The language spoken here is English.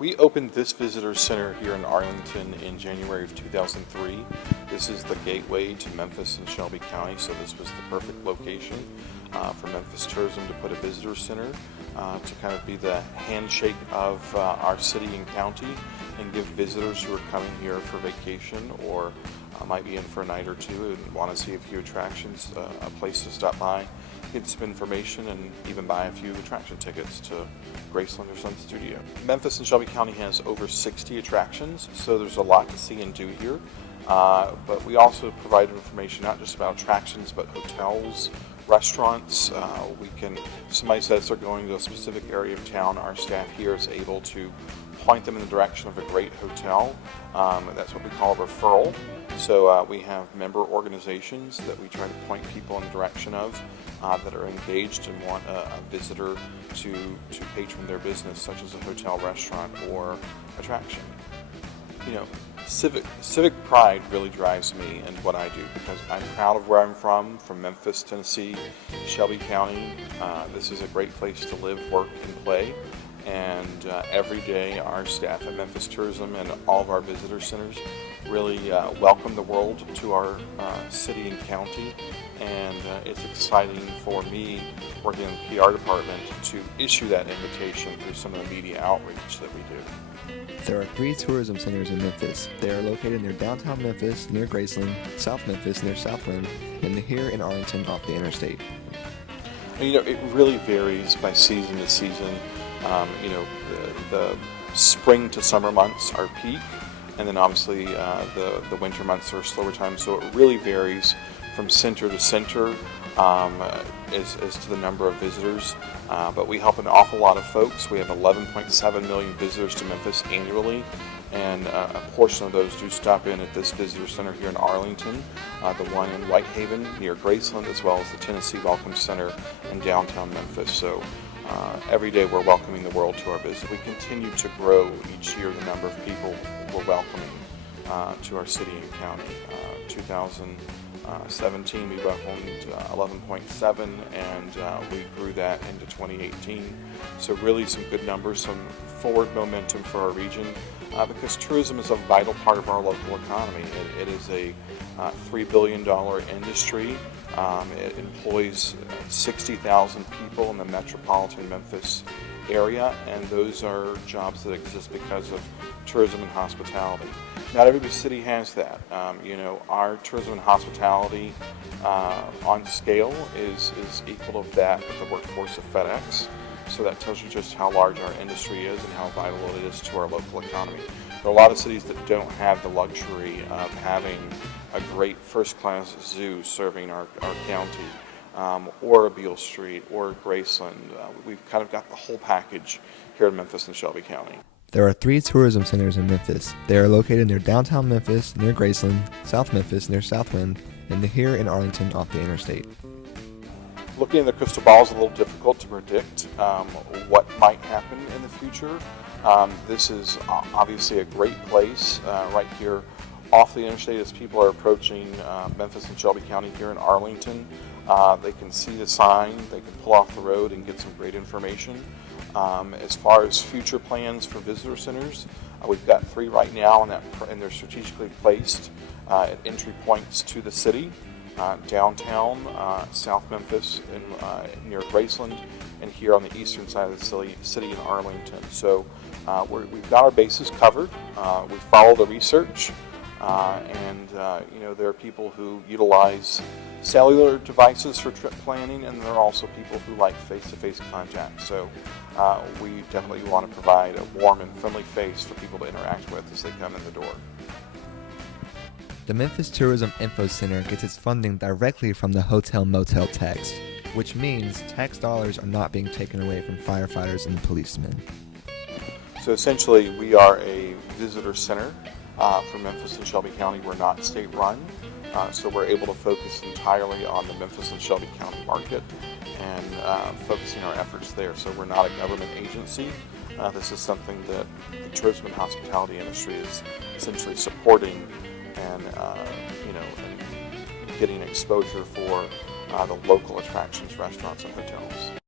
We opened this visitor center here in Arlington in January of 2003. This is the gateway to Memphis and Shelby County, so this was the perfect location for Memphis Tourism to put a visitor center to kind of be the handshake of our city and county and give visitors who are coming here for vacation or might be in for a night or two and want to see a few attractions, a place to stop by, get some information, and even buy a few attraction tickets to Graceland or Sun Studio. Memphis and Shelby County has over 60 attractions, so there's a lot to see and do here. But we also provide information not just about attractions, but hotels, restaurants. If somebody says they're going to a specific area of town, our staff here is able to point them in the direction of a great hotel. That's what we call a referral. So we have member organizations that we try to point people in the direction of that are engaged and want a visitor to patron their business, such as a hotel, restaurant, or attraction. You know, civic pride really drives me and what I do, because I'm proud of where I'm from Memphis, Tennessee, Shelby County. This is a great place to live, work, and play. And every day our staff at Memphis Tourism and all of our visitor centers really welcome the world to our city and county. And it's exciting for me, working in the PR department, to issue that invitation through some of the media outreach that we do. There are 3 tourism centers in Memphis. They are located near downtown Memphis, near Graceland, South Memphis, near Southland, and here in Arlington off the interstate. You know, it really varies by season to season. The spring to summer months are peak, and then obviously the winter months are slower times, so it really varies from center to center as to the number of visitors. But we help an awful lot of folks. We have 11.7 million visitors to Memphis annually, and a portion of those do stop in at this visitor center here in Arlington, the one in Whitehaven near Graceland, as well as the Tennessee Welcome Center in downtown Memphis. So every day we're welcoming the world to our business. We continue to grow each year the number of people we're welcoming to our city and county. 2017 we welcomed 11.7, and we grew that into 2018. So really some good numbers, some forward momentum for our region, because tourism is a vital part of our local economy. It is a $3 billion industry. It employs 60,000 people in the metropolitan Memphis area, and those are jobs that exist because of tourism and hospitality. Not every city has that. Our tourism and hospitality on scale is equal to that of the workforce of FedEx. So that tells you just how large our industry is and how vital it is to our local economy. There are a lot of cities that don't have the luxury of having a great first-class zoo serving our county, or a Beale Street, or Graceland. We've kind of got the whole package here in Memphis and Shelby County. There are 3 tourism centers in Memphis. They are located near downtown Memphis, near Graceland, South Memphis, near Southland, and here in Arlington off the interstate. Looking at the crystal ball is a little difficult to predict what might happen in the future. This is obviously a great place right here off the interstate as people are approaching Memphis and Shelby County here in Arlington. They can see the sign, they can pull off the road and get some great information. As far as future plans for visitor centers, we've got 3 right now, and they're strategically placed at entry points to the city. Downtown, South Memphis, and near Graceland, and here on the eastern side of the city in Arlington. So we've got our bases covered. We follow the research, and there are people who utilize cellular devices for trip planning, and there are also people who like face-to-face contact. So we definitely want to provide a warm and friendly face for people to interact with as they come in the door. The Memphis Tourism Info Center gets its funding directly from the hotel motel tax, which means tax dollars are not being taken away from firefighters and policemen. So essentially we are a visitor center for Memphis and Shelby County. We're not state run, so we're able to focus entirely on the Memphis and Shelby County market and focusing our efforts there. So we're not a government agency. This is something that the tourism and hospitality industry is essentially supporting and getting exposure for the local attractions, restaurants, and hotels.